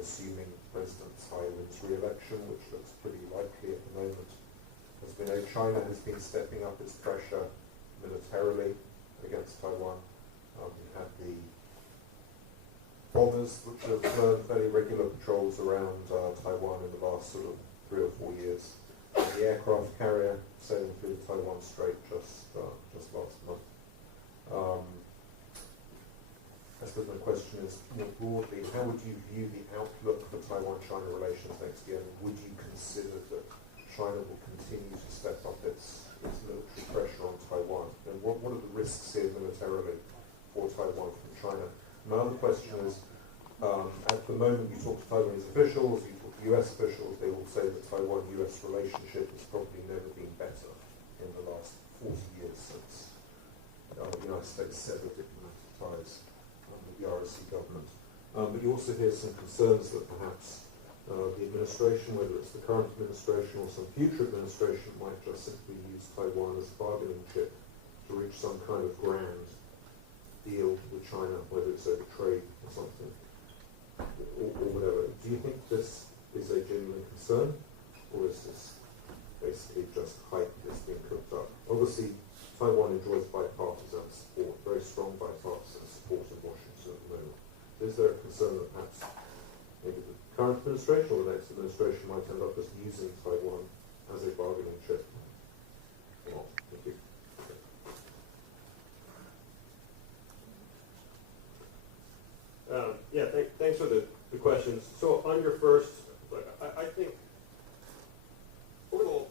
assuming President Tsai wins re-election, which looks pretty likely at the moment, has been China has been stepping up its pressure militarily against Taiwan. We had the bombers, which have fairly regular patrols around Taiwan in the last sort of 3 or 4 years. The aircraft carrier sailing through the Taiwan Strait just last month. I suppose my question is, more broadly, how would you view the outlook for Taiwan-China relations next year? Would you consider that China will continue to step up its military pressure on Taiwan? And what are the risks here militarily for Taiwan from China? My other question is, at the moment you talk to Taiwanese officials, you talk to US officials, they will say that Taiwan-US relationship has probably never been better in the last 40 years since the United States severed diplomatic ties with the ROC government. But you also hear some concerns that perhaps the administration, whether it's the current administration or some future administration, might just simply use Taiwan as a bargaining chip to reach some kind of grand deal with China, whether it's over trade or something, or whatever. Do you think this is a genuine concern, or is this basically just hype that's being cooked up? Obviously, Taiwan enjoys bipartisan support, very strong bipartisan support in Washington at the moment. Is there a concern that perhaps maybe the current administration or the next administration might end up just using Taiwan as a bargaining chip? Well, thank you. Thanks for the questions. So on your first, I think over the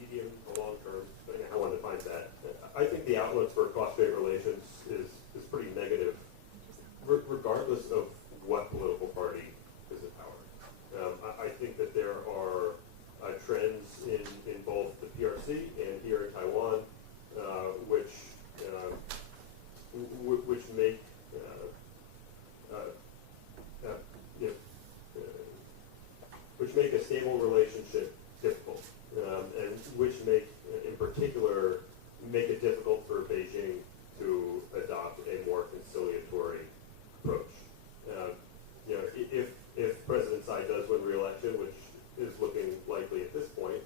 medium to long term, depending on how one defines that, I think the outlook for cross-strait relations is pretty negative, regardless of what political party is in power. I think that there are trends in both the PRC and here in Taiwan, which make which make a stable relationship difficult, and which make, in particular, make it difficult for Beijing to adopt a more conciliatory approach. If President Tsai does win re-election, which is looking likely at this point,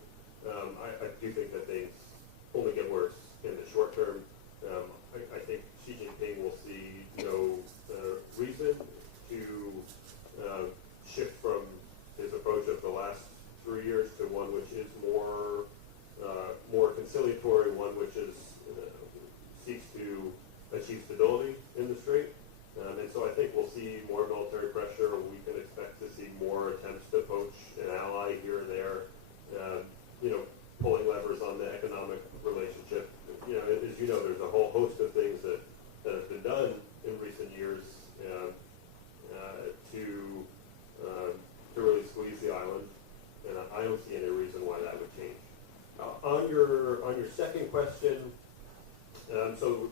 I do think that things only get worse in the short term. I think Xi Jinping will see no reason to shift from his approach of the last 3 years to one which is more conciliatory, one which is seeks to achieve stability in the strait. And so I think we'll see more military pressure. We can expect to see more attempts to poach an ally here and there, pulling levers on the economic relationship. As you know, there's a whole host of things that have been done in recent years to really squeeze the island, and I don't see any reason why that would change. On your second question, so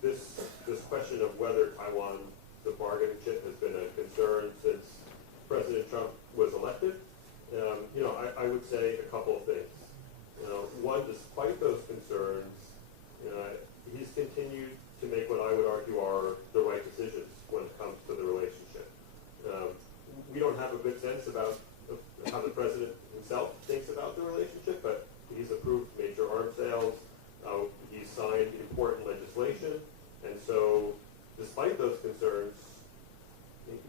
this question of whether Taiwan, the bargaining chip, has been a concern since President Trump was elected. I would say a couple of things. One, despite those concerns, he's continued to make what I would argue are the right decisions when it comes to the relationship. We don't have a good sense about how the president himself thinks about the relationship, but he's approved major arms sales. He's signed important legislation, and so despite those concerns,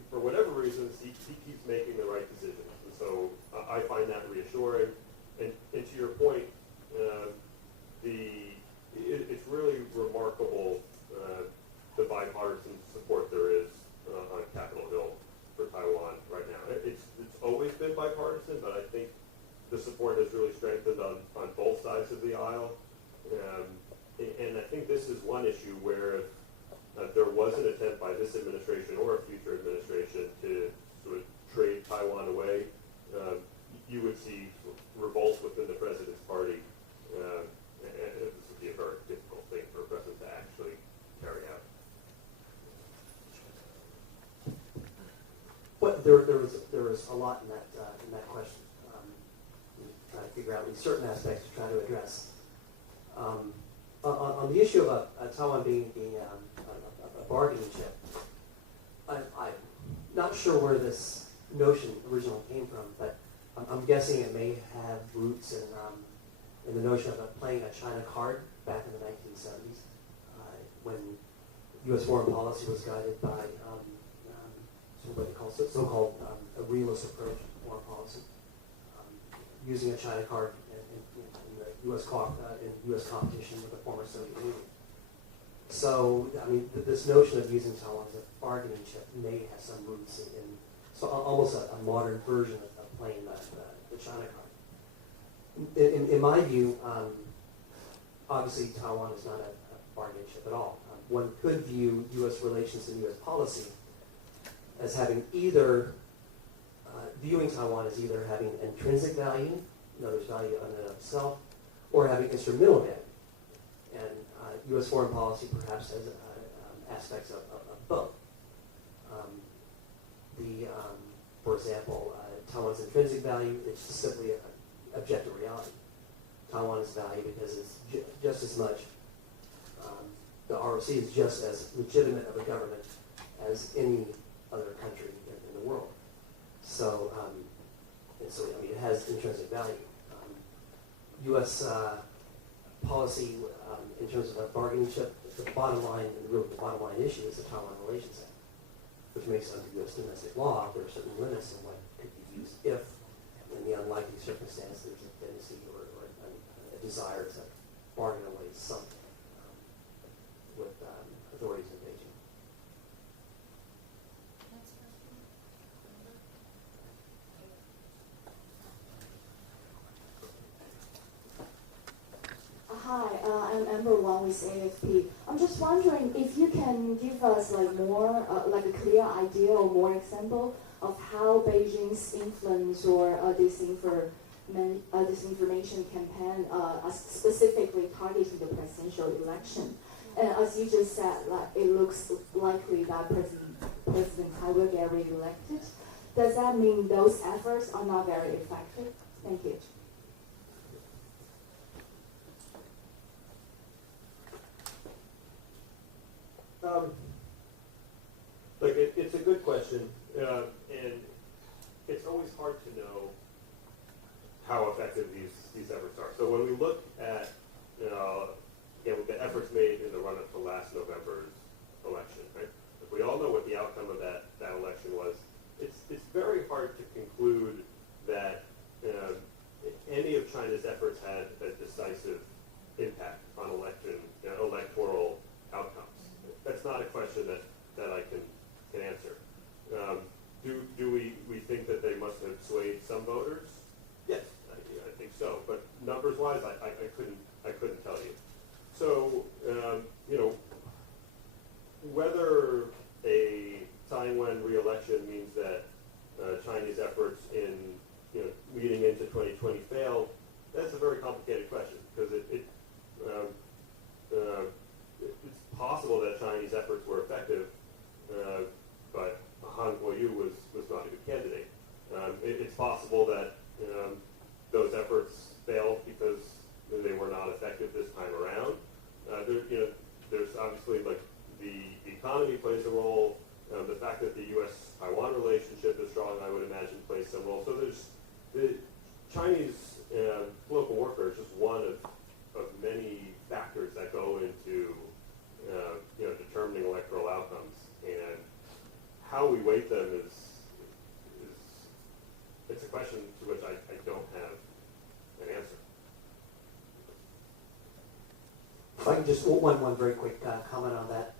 for whatever reasons, he keeps making the right decisions. And so I find that reassuring. And to your point, it's really remarkable the bipartisan support there is on Capitol Hill for Taiwan right now. It's always been bipartisan, but I think the support has really strengthened on both sides of the aisle. And I think this is one issue where if there was an attempt by this administration or a future administration to sort of trade Taiwan away, you would see revolt within the president's party, and this would be a very difficult thing for a president to actually carry out. But there was a lot in that question. Trying to figure out at least certain aspects to try to address. On the issue of Taiwan being a bargaining chip, I'm not sure where this notion originally came from, but I'm guessing it may have roots in the notion of playing a China card back in the 1970s, when U.S. foreign policy was guided by what they call so-called a realist approach to foreign policy, using a China card in the U.S. competition with the former Soviet Union. So, I mean, this notion of using Taiwan as a bargaining chip may have some roots in so almost a modern version of playing the China card. In my view, obviously Taiwan is not a bargaining chip at all. One could view U.S. relations and U.S. policy as having either, viewing Taiwan as either having intrinsic value, in other words, value in and of itself, or having instrumental value. And U.S. foreign policy perhaps has aspects of both. For example, Taiwan's intrinsic value is simply an objective reality. Taiwan is valued because it's just as much, the ROC is just as legitimate of a government as any other country in the world. So, I mean, it has intrinsic value. U.S. policy in terms of a bargaining chip, the bottom line, and really the bottom line issue is the Taiwan Relations Act, which makes under U.S. domestic law there are certain limits on what could be used if, in the unlikely circumstance, there's a tendency or a desire to bargain away something with authorities in Beijing. Hi, I'm Amber Wang with AFP. I'm just wondering if you can give us like more, like a clear idea or more example of how Beijing's influence or disinformation campaign specifically targeting the presidential election. And as you just said, like, it looks likely that President Tsai will get re-elected. Does that mean those efforts are not very effective? Thank you. Look, it's a good question, and it's always hard to know how effective these efforts are. So when we look at, again, with the efforts made in the run-up to last November's election, right? If we all know what the outcome of that election was, it's very hard to conclude that any of China's efforts had a decisive impact on electoral outcomes. That's not a question that I can answer. Do we think that they must have swayed some voters? Yes, I think so. But numbers-wise, I couldn't tell you. So whether a Tsai Ing-wen re-election means that Chinese efforts in leading into 2020 failed, that's a very complicated question because it's possible that Chinese efforts were effective, but Han Kuo-yu was not a good candidate. It's possible that those efforts failed because they were not effective this time around. There's obviously like the economy plays a role. The fact that the U.S.-Taiwan relationship is strong, I would imagine, plays some role. So the Chinese political warfare is just one of many factors that go into determining electoral outcomes, and how we weight them is it's a question to which I don't have an answer. If I can just one very quick comment on that.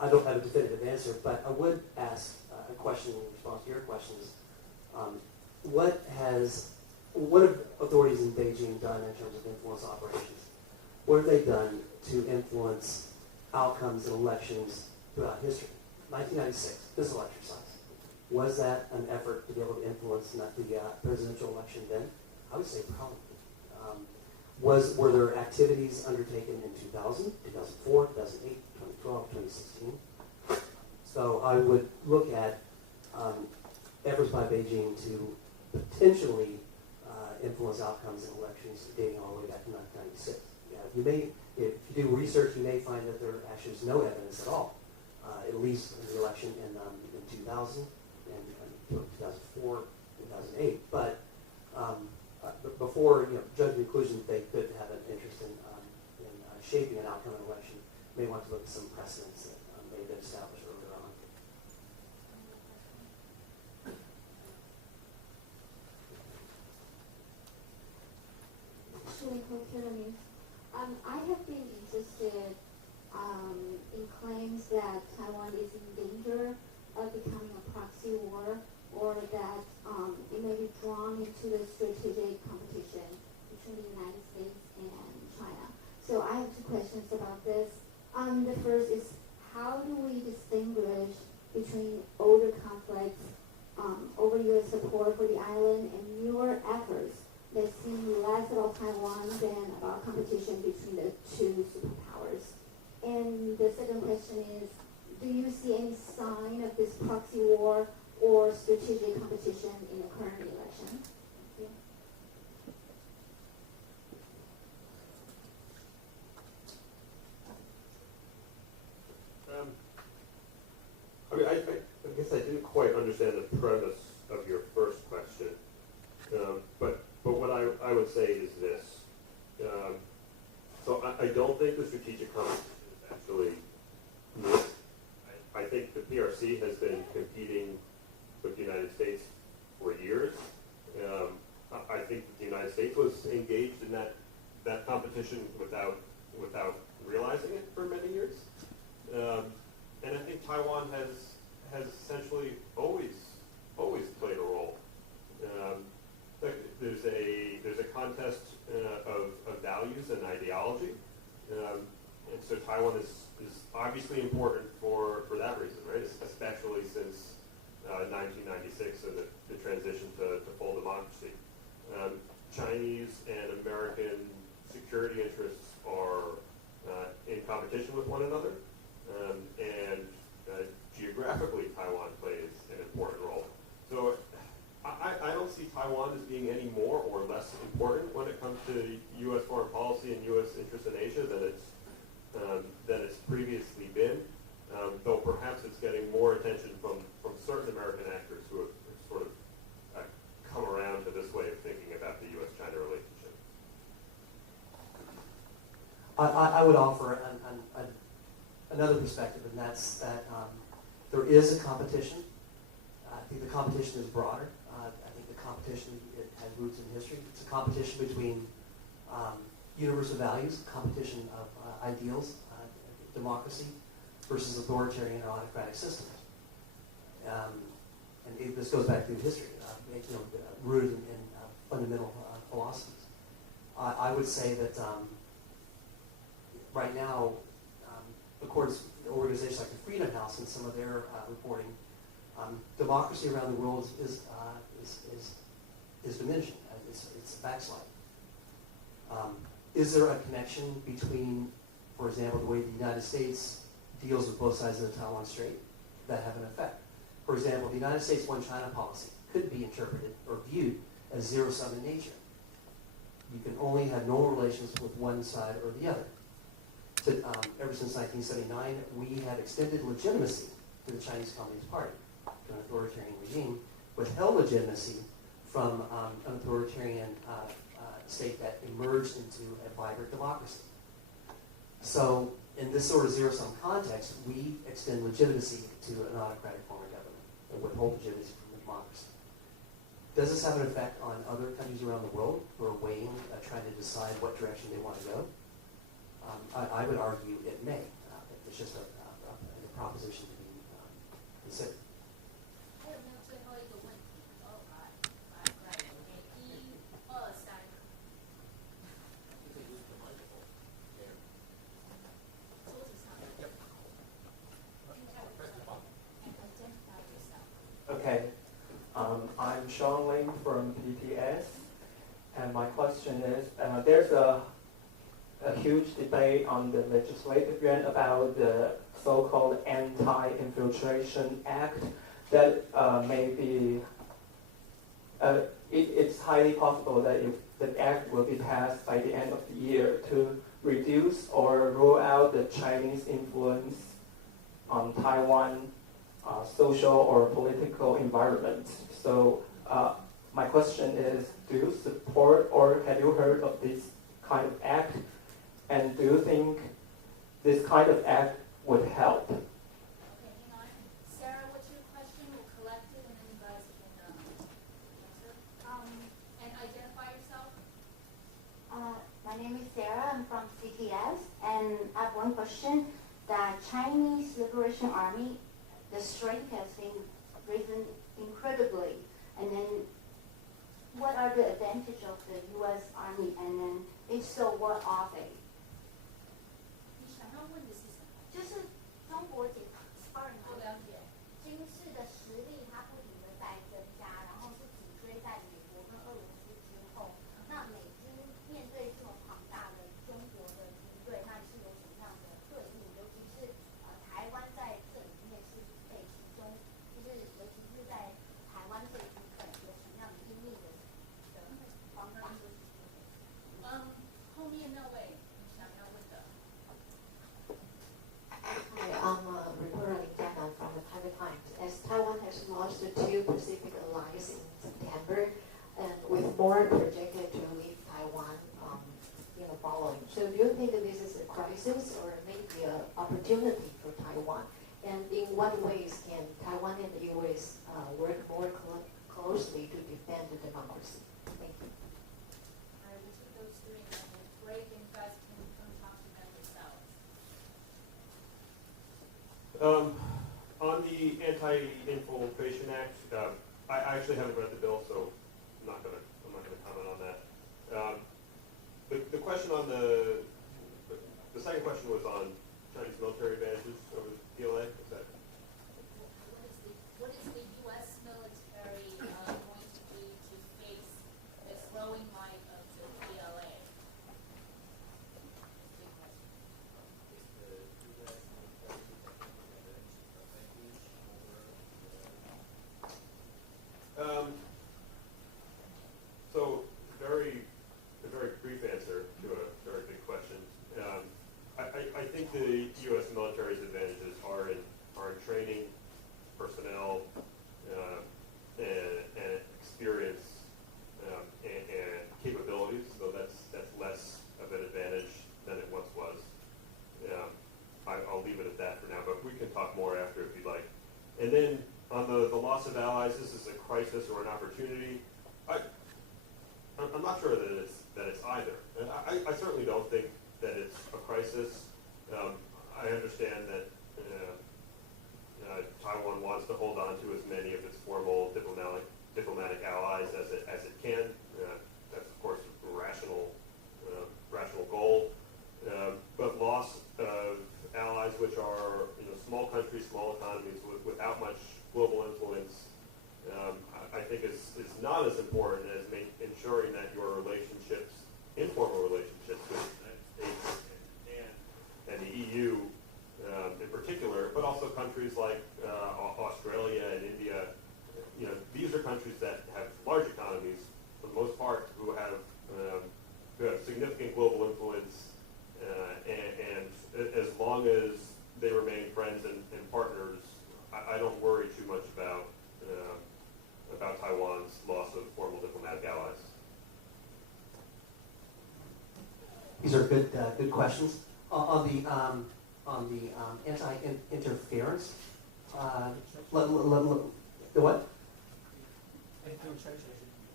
I don't have a definitive answer, but I would ask a question in response to your questions. What have authorities in Beijing done in terms of influence operations? What have they done to influence outcomes in elections throughout history? 1996, physical exercise. Was that an effort to be able to influence the presidential election then? I would say probably. Were there activities undertaken in 2000, 2004, 2008, 2012, 2016? So I would look at efforts by Beijing to potentially influence outcomes in elections dating all the way back to 1996. If you do research, you may find that there actually is no evidence at all, at least in the election in 2000, and 2004, 2008. But before judging conclusions, they could have an interest in shaping an outcome of an election. May want to look at some precedents that may have been established earlier on. I have been interested in claims that Taiwan is in danger of becoming a proxy war, or that it may be drawn into the strategic competition between the United States and China. So I have two questions about this. The first is, how do we distinguish between older conflicts over U.S. support for the island and newer efforts that seem less about Taiwan than about competition between the two superpowers? And the second question is, do you see any sign of this proxy war or strategic competition in the current election? Thank you. I guess I didn't quite understand the premise of your first question. But what I would say is this. So I don't think the strategic competition is actually new. I think the PRC has been competing with the United States for years. I think the United States was engaged in that competition without realizing it for many years. And I think Taiwan has essentially always played a role. There's a contest of values and ideology, and so Taiwan is obviously important for that reason, right? Especially since 1996 and the transition to full democracy. Chinese and American security interests are in competition with one another, and geographically Taiwan plays an important role. So I don't see Taiwan as being any more or less important when it comes to U.S. foreign policy and U.S. interests in Asia than it's previously been, though perhaps it's getting more attention from certain American actors who have sort of come around to this way of thinking about the U.S.-China relationship. I would offer another perspective, and that's that there is a competition. I think the competition is broader. I think the competition, it has roots in history. It's a competition between universal values, competition of ideals, democracy, versus authoritarian or autocratic systems. And this goes back through history, rooted in fundamental philosophies. I would say that right now, according to organizations like the Freedom House and some of their reporting, democracy around the world is diminishing. It's backsliding. Is there a connection between, for example, the way the United States deals with both sides of the Taiwan Strait that have an effect? For example, the United States one-China policy could be interpreted or viewed as zero-sum in nature. You can only have normal relations with one side or the other. Ever since 1979, we have extended legitimacy to the Chinese Communist Party, to an authoritarian regime, withheld legitimacy from an authoritarian state that emerged into a vibrant democracy. So in this sort of zero-sum context, we extend legitimacy to an autocratic form of government and withhold legitimacy from democracy. Does this have an effect on other countries around the world who are weighing, trying to decide what direction they want to go? I would argue it may. It's just a proposition to be considered. Okay, I'm Sean Ling from PTS, and my question is, there's a huge debate on the legislative yuan about the so-called Anti-Infiltration Act that may be, it's highly possible that the act will be passed by the end of the year to reduce or rule out the Chinese influence on Taiwan social or political environment. So my question is, do you support or have you heard of this kind of act? And do you think this kind of act would help? Okay, hang on. Sarah, what's your question? We'll collect it and then you guys can answer. And identify yourself. My name is Sarah. I'm from CTS. And I have one question. The Chinese Liberation Army, the strength has been risen incredibly. And then what are the advantages of the U.S. Army? And then if so, what are they? 你想要问的是什么？就是中国解放人不了解。军事的实力，它不停的在增加，然后是紧追在美国跟俄罗斯之后。那美军面对这么庞大的中国的军队，那是有什么样的对应？尤其是台湾在这里面是被其中，就是尤其是在台湾这一部分有什么样的应对的方法？后面那位你想要问的。Hi, I'm reporter Liang from the Taipei Times. As Taiwan has launched the two Pacific Allies in September, and with more projected to leave Taiwan in the following. So do you think that this is a crisis or maybe an opportunity for Taiwan? And in what ways can Taiwan and the U.S. Work more closely to defend the democracy? Thank you. All right, we took those three and then we'll break and you guys can come talk to them yourselves. On the Anti-Infiltration Act, I actually haven't read the bill, so I'm not gonna comment on that. The question on the second question was on Chinese military advantages over the PLA. Is that? What is the U.S. military going to do to face this growing might of the PLA? So a very brief answer to a very big question. I think the U.S. military's advantages are in training, personnel, and experience, and capabilities. So that's less of an advantage than it once was. I'll leave it at that for now, but we can talk more after if you'd like. And then on the loss of allies, this is a crisis or an opportunity. I'm not sure that it's either. I certainly don't think that it's a crisis. I understand that Taiwan wants to hold on to as many of its formal diplomatic allies as it can. That's of course a rational goal. But loss of allies, which are small countries, small economies without much global influence, I think is not as important as ensuring that your relationships, informal relationships with the United States and the EU in particular, but also countries like Australia and India, these are countries that have large economies for the most part, who have significant global influence, and as long as they remain friends and partners, I don't worry too much about Taiwan's loss of formal diplomatic allies. These are good questions. On the anti-interference, the what?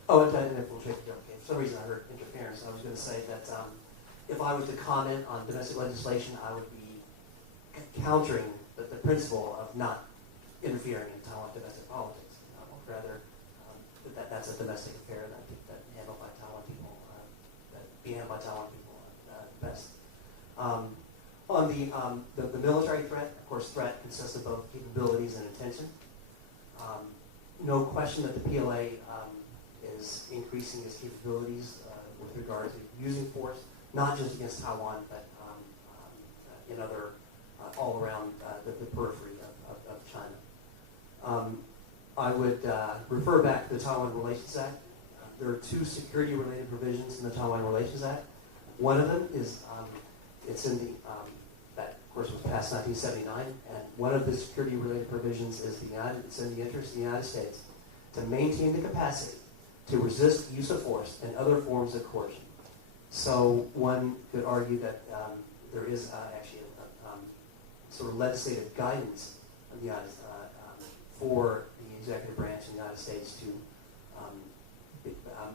Oh, anti-infiltration. Okay. For some reason I heard interference. I was going to say that if I was to comment on domestic legislation, I would be countering the principle of not interfering in Taiwan domestic politics. Rather, that's a domestic affair that I think that handled by Taiwan people, that be handled by Taiwan people best. On the military threat, of course, threat consists of both capabilities and intention. No question that the PLA is increasing its capabilities with regard to using force, not just against Taiwan, but in other, all around the periphery of China. I would refer back to the Taiwan Relations Act. There are two security-related provisions in the Taiwan Relations Act. One of them is it's in the that course, was passed in 1979, and one of the security-related provisions is it's in the interest of the United States to maintain the capacity to resist use of force and other forms of coercion. So one could argue that there is actually a sort of legislative guidance of the for the executive branch in the United States to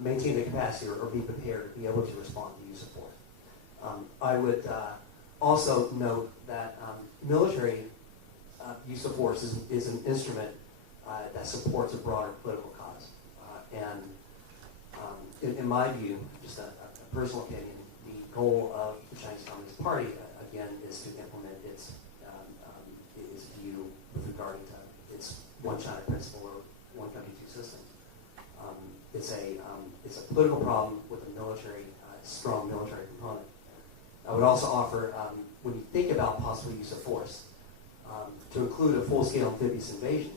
maintain the capacity or be prepared to be able to respond to use of force. I would also note that military use of force is an instrument that supports a broader political cause. In my view, just a personal opinion, the goal of the Chinese Communist Party, again, is to implement its view with regard to its one China principle or one country, two systems. It's a political problem with a strong military component. I would also offer, when you think about possible use of force, to include a full-scale amphibious invasion,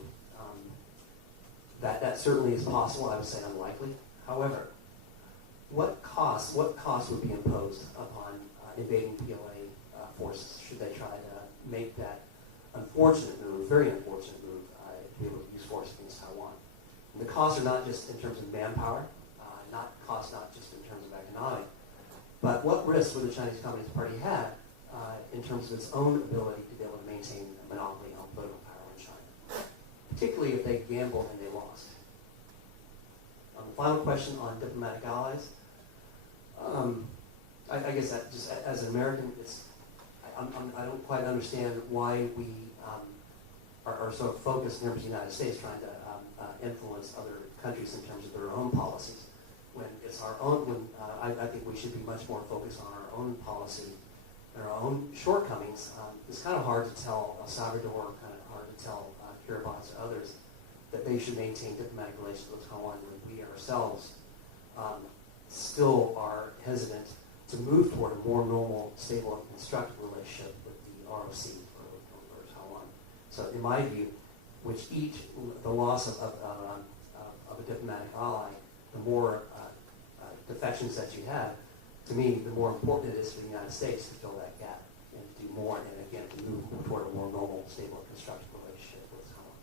that certainly is possible. I would say unlikely. However, what cost would be imposed upon invading PLA forces should they try to make that unfortunate move, very unfortunate move, to be able to use force against Taiwan? And the costs are not just in terms of manpower, not just in terms of economic, but what risks would the Chinese Communist Party have in terms of its own ability to be able to maintain a monopoly on political power in China, particularly if they gambled and they lost? The final question on diplomatic allies. I guess that just as an American, I don't quite understand why we are so focused in terms of the United States trying to influence other countries in terms of their own policies. When it's our own, I think we should be much more focused on our own policy and our own shortcomings. It's kind of hard to tell El Salvador, kind of hard to tell Kiribati and others that they should maintain diplomatic relations with Taiwan when we ourselves still are hesitant to move toward a more normal, stable, and constructive relationship with the ROC or Taiwan. So in my view, the loss of a diplomatic ally, the more defections that you have, to me, the more important it is for the United States to fill that gap and to do more, and again, to move toward a more normal, stable, and constructive relationship with Taiwan.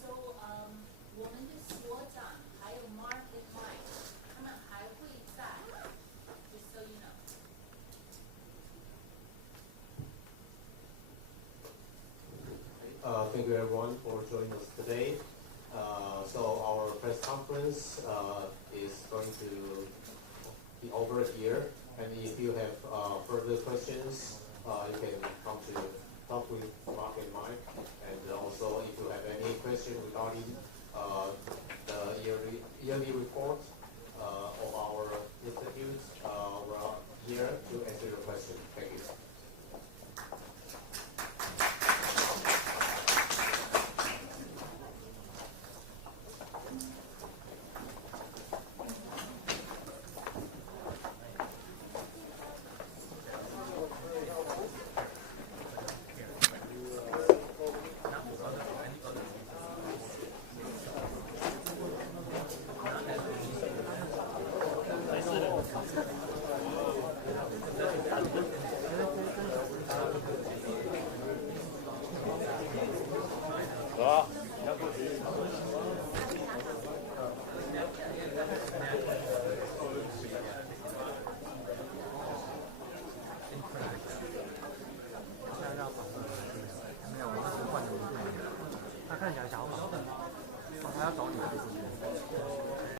So, 我们的所长还有 Mark 和 Mike， 他们还会在 ，just so you know. Thank you everyone for joining us today. So our press conference is going to be over here, and if you have further questions, you can come to talk with Mark and Mike. And also, if you have any question regarding the yearly report of our institute, we're here to answer your question. Thank you.